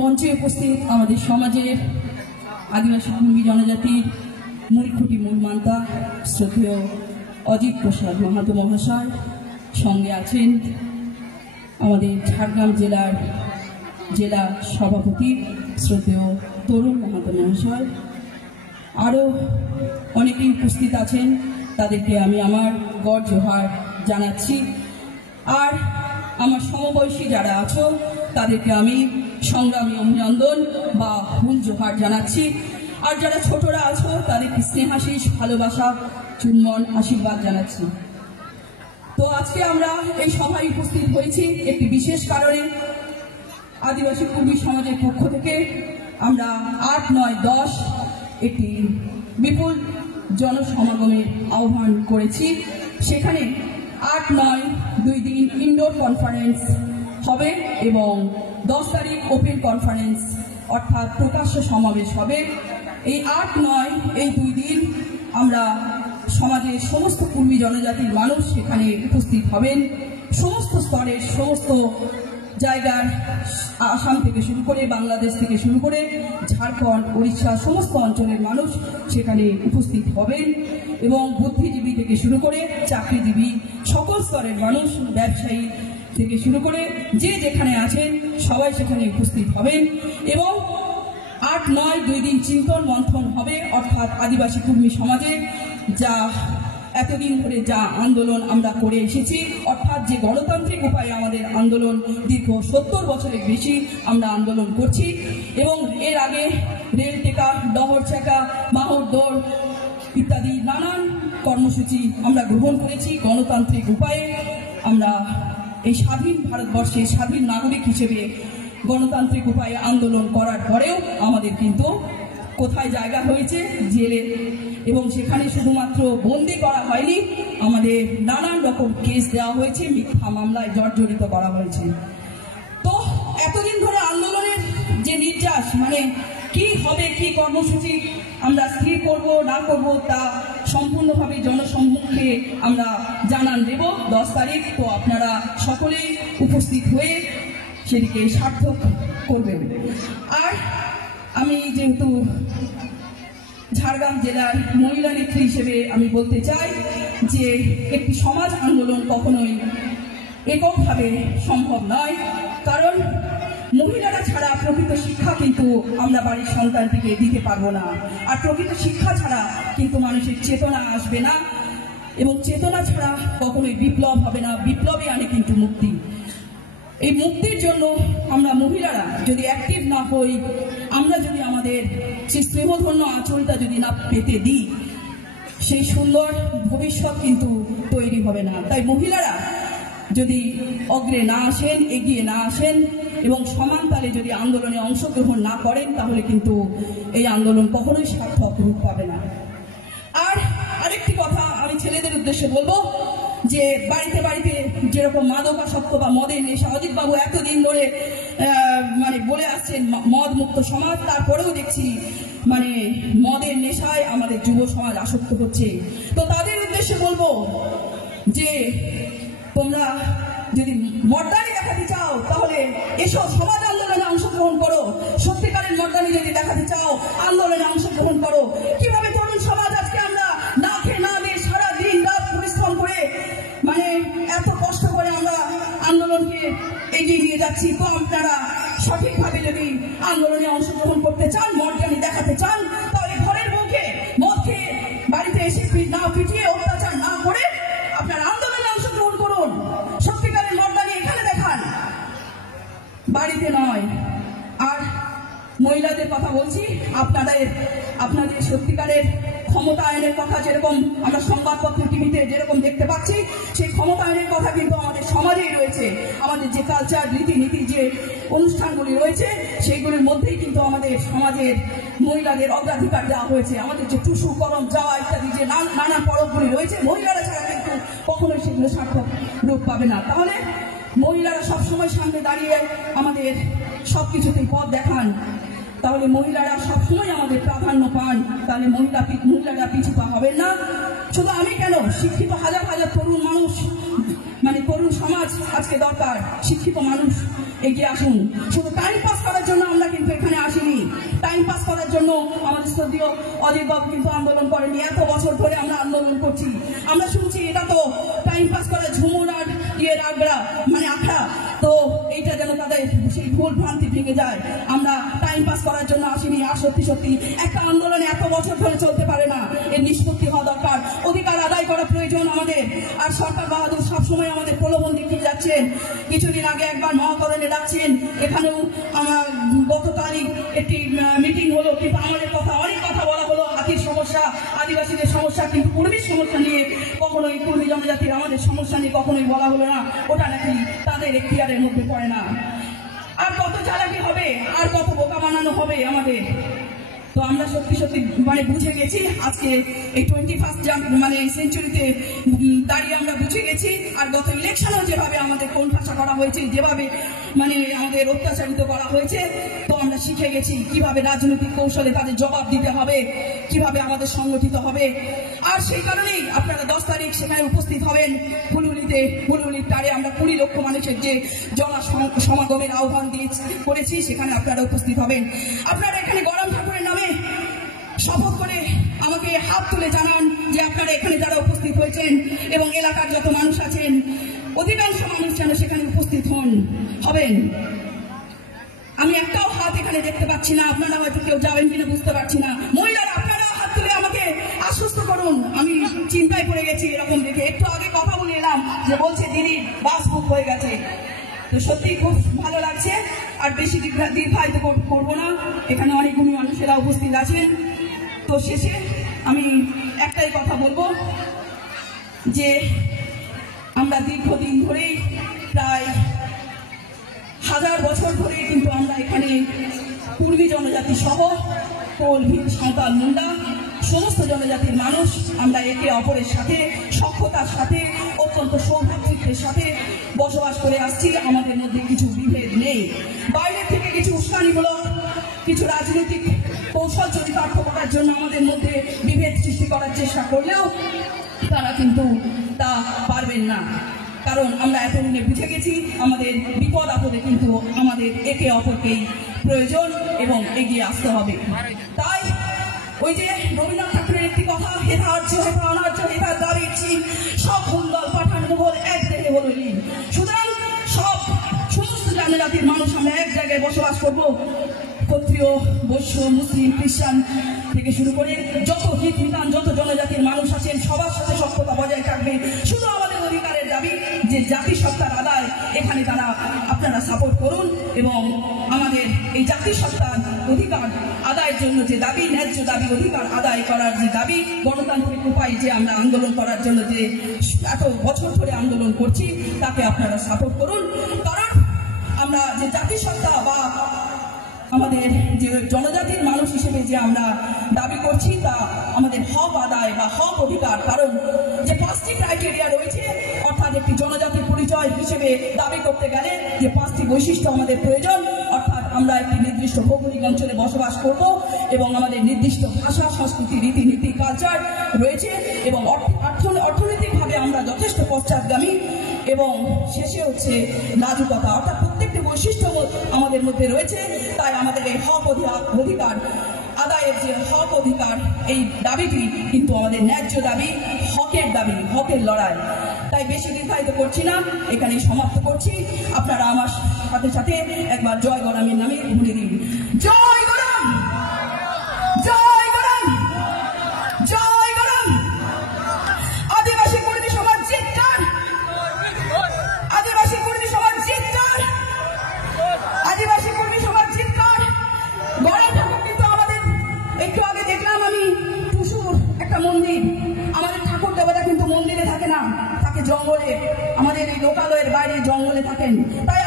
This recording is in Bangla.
মঞ্চে উপস্থিত আমাদের সমাজের আদিবাসী কুর্মী জনজাতির মূল খুঁটি মূল মান্তা শ্রদ্ধেয় অজিত প্রসাদ মাহাতো মহাশয়, সঙ্গে আছেন আমাদের ঝাড়গ্রাম জেলার জেলা সভাপতি শ্রদ্ধেয় তরুণ মাহাতো মহাশয়, আরও অনেকেই উপস্থিত আছেন। তাদেরকে আমি আমার গড় জোহার জানাচ্ছি। আর আমার সমবয়সী যারা আছো তাদেরকে আমি সংগ্রামী অভিনন্দন বা হুল জোহার জানাচ্ছি। আর যারা ছোটরা আছো তাদেরকে স্নেহাশিস ভালোবাসা চুম্বন আশীর্বাদ জানাচ্ছি। তো আজকে আমরা এই সভায় উপস্থিত হয়েছি একটি বিশেষ কারণে। আদিবাসী কুর্মী সমাজের পক্ষ থেকে আমরা 8, 9, 10 একটি বিপুল জনসমাগমের আহ্বান করেছি। সেখানে 8, 9 2 দিন ইনডোর কনফারেন্স হবে এবং 10 তারিখ ওপেন কনফারেন্স অর্থাৎ প্রকাশ্য সমাবেশ হবে। এই 8, 9 এই 2 দিন আমরা সমাজের সমস্ত কুর্মী জনজাতির মানুষ সেখানে উপস্থিত হবেন। সমস্ত স্তরের সমস্ত জায়গার, আসাম থেকে শুরু করে বাংলাদেশ থেকে শুরু করে ঝাড়খণ্ড, উড়িষ্যা সমস্ত অঞ্চলের মানুষ সেখানে উপস্থিত হবেন এবং বুদ্ধিজীবী থেকে শুরু করে চাকরিজীবী সকল স্তরের মানুষ, ব্যবসায়ী থেকে শুরু করে যে যেখানে আছেন সবাই সেখানে উপস্থিত হবেন এবং 8, 9 2 দিন চিন্তন মন্থন হবে। অর্থাৎ আদিবাসী কুর্মী সমাজে যা এতদিন ধরে যা আন্দোলন আমরা করে এসেছি, অর্থাৎ যে গণতান্ত্রিক উপায়ে আমাদের আন্দোলন দীর্ঘ 70 বছরের বেশি আমরা আন্দোলন করছি এবং এর আগে রেল টেকা, ডহর চাকা, মাহর দৌড় ইত্যাদি নানান কর্মসূচি আমরা গ্রহণ করেছি। গণতান্ত্রিক উপায়ে আমরা এই স্বাধীন ভারতবর্ষে স্বাধীন নাগরিক হিসেবে গণতান্ত্রিক উপায়ে আন্দোলন করার পরেও আমাদের কিন্তু কোথায় জায়গা হয়েছে? জেলে। এবং সেখানে শুধুমাত্র বন্দি করা হয়নি, আমাদের নানান রকম কেস দেওয়া হয়েছে, মিথ্যা মামলায় জর্জরিত করা হয়েছে। তো এতদিন ধরে আন্দোলনের যে নির্যাস, মানে কি হবে, কি কর্মসূচি আমরা স্থির করব না করব তা সম্পূর্ণভাবে জনসম্মুখে আমরা জানান দেব 10 তারিখ। তো আপনারা সকলেই উপস্থিত হয়ে সেদিকে সার্থক করবেন। আর আমি যেহেতু ঝাড়গ্রাম জেলার মহিলা নেত্রী হিসেবে আমি বলতে চাই যে একটি সমাজ আন্দোলন কখনোই এককভাবে সম্ভব নয়, কারণ মহিলারা ছাড়া প্রকৃত শিক্ষা কিন্তু আমরা বাড়ির সন্তানটিকে দিতে পারবো না। আর প্রকৃত শিক্ষা ছাড়া কিন্তু মানুষের চেতনা আসবে না এবং চেতনা ছাড়া কখনোই বিপ্লব হবে না। বিপ্লবে আনে কিন্তু মুক্তি। এই মুক্তির জন্য আমরা মহিলারা যদি অ্যাক্টিভ না হই, আমরা যদি আমাদের সেই স্নেহধন্য আঁচলটা যদি না পেতে দিই, সেই সুন্দর ভবিষ্যৎ কিন্তু তৈরি হবে না। তাই মহিলারা যদি অগ্রে না আসেন, এগিয়ে না আসেন এবং সমান তালে যদি আন্দোলনে অংশগ্রহণ না করেন, তাহলে কিন্তু এই আন্দোলন কখনোই সার্থক রূপ পাবে না। আর আরেকটি কথা আমি ছেলেদের উদ্দেশ্যে বলবো যে বাড়িতে বাড়িতে যেরকম মাদকাসক্ত বা মদের নেশা, অজিত বাবু এতদিন ধরে মানে বলে আসছেন মদ মুক্ত সমাজ, তারপরেও দেখছি মানে মদের নেশায় আমাদের যুব সমাজ আসক্ত হচ্ছে। তো তাদের উদ্দেশ্যে বলবো যে তোমরা যদি মর্দানি দেখাতে চাও তাহলে এসো, সমাজ আন্দোলনে অংশগ্রহণ করো। সত্যিকারের মর্দানি যদি দেখাতে চাও আন্দোলনে অংশগ্রহণ করো। কিভাবে তরুণ সমাজ আজকে আমরা না খেয়ে না দিয়ে সারা দিন রাত পরিশ্রম করে মানে এত কষ্ট করে আমরা আন্দোলনকে এগিয়ে নিয়ে যাচ্ছি। তো আপনারা সঠিকভাবে যদি আন্দোলনে অংশগ্রহণ করতে চান, মর্দানি দেখাতে চান, তাহলে ঘরের মুখে মদ খেয়ে বাড়িতে এসে না পিটিয়ে অত্যাচার না করে আপনারা আন্দোলনে অংশগ্রহণ করুন। সত্যিকারের মর্দানি এখানে দেখান, বাড়িতে নয়। আর মহিলাদের কথা বলছি, আপনাদের সত্যিকারের ক্ষমতায়নের কথা যেরকম আমরা সংবাদপত্র টিভিতে যেরকম দেখতে পাচ্ছি, সেই ক্ষমতায়নের কথা কিন্তু আমাদের সমাজেই রয়েছে। আমাদের যে কালচার, রীতিনীতি, যে অনুষ্ঠানগুলি রয়েছে সেইগুলির মধ্যেই কিন্তু আমাদের সমাজের মহিলাদের অগ্রাধিকার দেওয়া হয়েছে। আমাদের যে টুসু, করম, যাওয়া ইত্যাদি যে নানা পরবগুলি রয়েছে, মহিলারা ছাড়া কিন্তু কখনোই সেগুলো সার্থক রূপ পাবে না। তাহলে মহিলারা সবসময় সামনে দাঁড়িয়ে আমাদের সবকিছুতেই পথ দেখান, তাহলে মহিলারা সবসময় আমাদের প্রাধান্য পান, তাহলে মহিলারা পিছু পা হবেন না। শুধু আমি কেন, শিক্ষিত হাজার হাজার তরুণ মানুষ মানে তরুণ সমাজ আজকে দরকার, শিক্ষিত মানুষ এগিয়ে আসুন। শুধু টাইম পাস করার জন্য আমরা কিন্তু এখানে আসিনি, টাইম পাস করার জন্য আমাদের শ্রদ্ধেয় অজিত বাবু কিন্তু আন্দোলন করেনি। এত বছর ধরে আমরা আন্দোলন করছি, আমরা শুনছি এটা তো টাইম পাস করা ঝুমুর আর ইয়ের আগ্রা মানে আখড়া, তো এইটা যেন তাদের সেই ভুল ভ্রান্তি ভেঙে যায়। আমরা টাইম পাস করার জন্য আসিনি। আর সত্যি সত্যি একটা আন্দোলন এত বছর ধরে চলতে পারে না, এর নিষ্পত্তি হওয়া দরকার, অধিকার আদায় করা প্রয়োজন আমাদের। আর সরকার বাহাদুর সবসময় আমাদের প্রলোভন দেখিয়ে যাচ্ছেন। কিছুদিন আগে একবার মহাকরণে ডাকছেন, এখানেও আমার গতকালই একটি মিটিং হলো, কিন্তু আমাদের কথা অনেক কথা বলা হলো, হাতির সমস্যা, আদিবাসীদের সমস্যা, কিন্তু কুর্মীর সমস্যা নিয়ে কখনোই, কুর্মী জনজাতির আমাদের সমস্যা নিয়ে কখনোই বলা হলো না। ওটা নাকি তাদের এখতিয়ারের মধ্যে পড়ে না। আর কত চালাকি হবে, আর কত বোকা বানানো হবে আমাদের। তো আমরা সত্যি সত্যি মানে বুঝে গেছি আজকে এই 21st মানে সেঞ্চুরিতে দাঁড়িয়ে আমরা বুঝে গেছি। আর গত ইলেকশনেও যেভাবে আমাদের কোণঠাসা করা হয়েছে, যেভাবে মানে আমাদের অত্যাচারিত করা হয়েছে, তো আমরা শিখে গেছি কিভাবে রাজনৈতিক কৌশলে তাদের জবাব দিতে হবে, কিভাবে আমাদের সংগঠিত হবে। আর সেই কারণেই আপনারা 10 তারিখ সেখানে উপস্থিত হবেন ফুলহুলিতে। ফুলহুলির টারে আমরা 20 লক্ষ মানুষের যে সমাগমের আহ্বান করেছি, সেখানে আপনারা উপস্থিত হবেন। আপনারা এখানে গরম ঠাকুরের নামে শপথ করে আমাকে হাত তুলে জানান যে আপনারা এখানে যারা উপস্থিত হয়েছেন এবং এলাকার যত মানুষ আছেন, অধিকাংশ মানুষ যেন সেখানে উপস্থিত হবেন। আমি একটাও হাত এখানে দেখতে পাচ্ছি না, আপনারা হয়তো কেউ যাবেন কিনা বুঝতে পারছি না। মহিলারা আপনারা হাত তুলে আমাকে আশ্বস্ত করুন, আমি চিন্তায় পড়ে গেছি এরকম দেখে। একটু আগে কথা বলে এলাম যে বলছে দিদি বাস বুক হয়ে গেছে, তো সত্যি খুব ভালো লাগছে। আর বেশি দীর্ঘায়িত করবো না, এখানে অনেকগুলো মানুষেরা উপস্থিত আছেন। তো শেষে আমি একটাই কথা বলবো যে আমরা দীর্ঘদিন ধরেই, প্রায় 1000 বছর ধরে কিন্তু আমরা এখানে কুর্মী জনজাতি সহ কোল, ভিল, সাঁওতাল, মুন্ডা সমস্ত জনজাতির মানুষ আমরা একে অপরের সাথে সখ্যতার সাথে অত্যন্ত সৌভাগ্যের সাথে বসবাস করে আসছি। আমাদের মধ্যে কিছু বিভেদ নেই। বাইরে থেকে কিছু উস্কানিমূলক কিছু রাজনৈতিক কৌশল চরিতার্থ করার জন্য আমাদের মধ্যে বিভেদ সৃষ্টি করার চেষ্টা করলেও তারা কিন্তু তা পারবেন না, কারণ আমরা এতদিনে বুঝে গেছি আমাদের বিপদ আপদে কিন্তু আমাদের একে অপরকেই প্রয়োজন এবং এগিয়ে আসতে হবে। তাই ওই যে রবীন্দ্রনাথ ঠাকুরের একটি কথা, হেথার্য হেথা অনার্য হেথার দাবি চীন, সব হুন্দল পাঠান মুঘল এক দেহে হলো লীন। সুতরাং সমস্ত জনজাতির মানুষ আমরা এক জায়গায় বসবাস করবো। ক্ষত্রিয়, বৈশ্য, মুসলিম, খ্রিস্টান থেকে শুরু করে যত হিত বিধান, যত জনজাতির মানুষ আছেন সবার সাথে সখ্যতা বজায় থাকবে। শুধু আমাদের অধিকারের দাবি যে জাতিসত্তার আদায়, এখানে তারা আপনারা সাপোর্ট করুন এবং আমাদের এই জাতিসত্তার অধিকার আদায়ের জন্য যে দাবি, ন্যায্য দাবি, অধিকার আদায় করার যে দাবি, গণতান্ত্রিক উপায় যে আমরা আন্দোলন করার জন্য যে এত বছর ধরে আন্দোলন করছি, তাকে আপনারা সাপোর্ট করুন। কারণ আমরা যে জাতিসত্তা বা আমাদের যে জনজাতির মানুষ হিসেবে যে আমরা দাবি করছি, তা আমাদের হক আদায় বা হক অধিকার। কারণ যে 5টি ক্রাইটেরিয়া রয়েছে, অর্থাৎ একটি জনজাতির পরিচয় হিসেবে দাবি করতে গেলে যে 5টি বৈশিষ্ট্য আমাদের প্রয়োজন, অর্থাৎ আমরা একটি নির্দিষ্ট ভৌগোলিক অঞ্চলে বসবাস করব এবং আমাদের নির্দিষ্ট ভাষা, সংস্কৃতি, রীতিনীতি, কালচার রয়েছে এবং অর্থনৈতিকভাবে আমরা যথেষ্ট পশ্চাৎগামী এবং শেষে হচ্ছে লাজুকতা, অর্থাৎ প্রত্যেকটি বৈশিষ্ট্য আমাদের মধ্যে রয়েছে। তাই আমাদের এই হক অধিকার আদায়ের যে হক অধিকার, এই দাবিটি কিন্তু আমাদের ন্যায্য দাবি, হকের দাবি, হকের লড়াই। তাই বেশি দীর্ঘায়িত করছি না, এখানেই সমাপ্ত করছি। আপনারা আমার সাথে সাথে একবার জয় গরমের নামে বলে দিন, জয় গরম, জয় গরম, জয় গরম। আদিবাসী কর্মী সমাজ জিতকার, আদিবাসী কর্মী সমাজ জিতকার, আদিবাসী কর্মী সমাজ জিতকার। গরম ঠাকুর কিন্তু আমাদের, একটু আগে দেখলাম আমি টুসুর একটা মন্দির, আমাদের ঠাকুর দেবতা কিন্তু মন্দিরে থাকে না, থাকে জঙ্গলে, আমাদের এই লোকালয়ের বাইরে জঙ্গলে থাকেন। তাই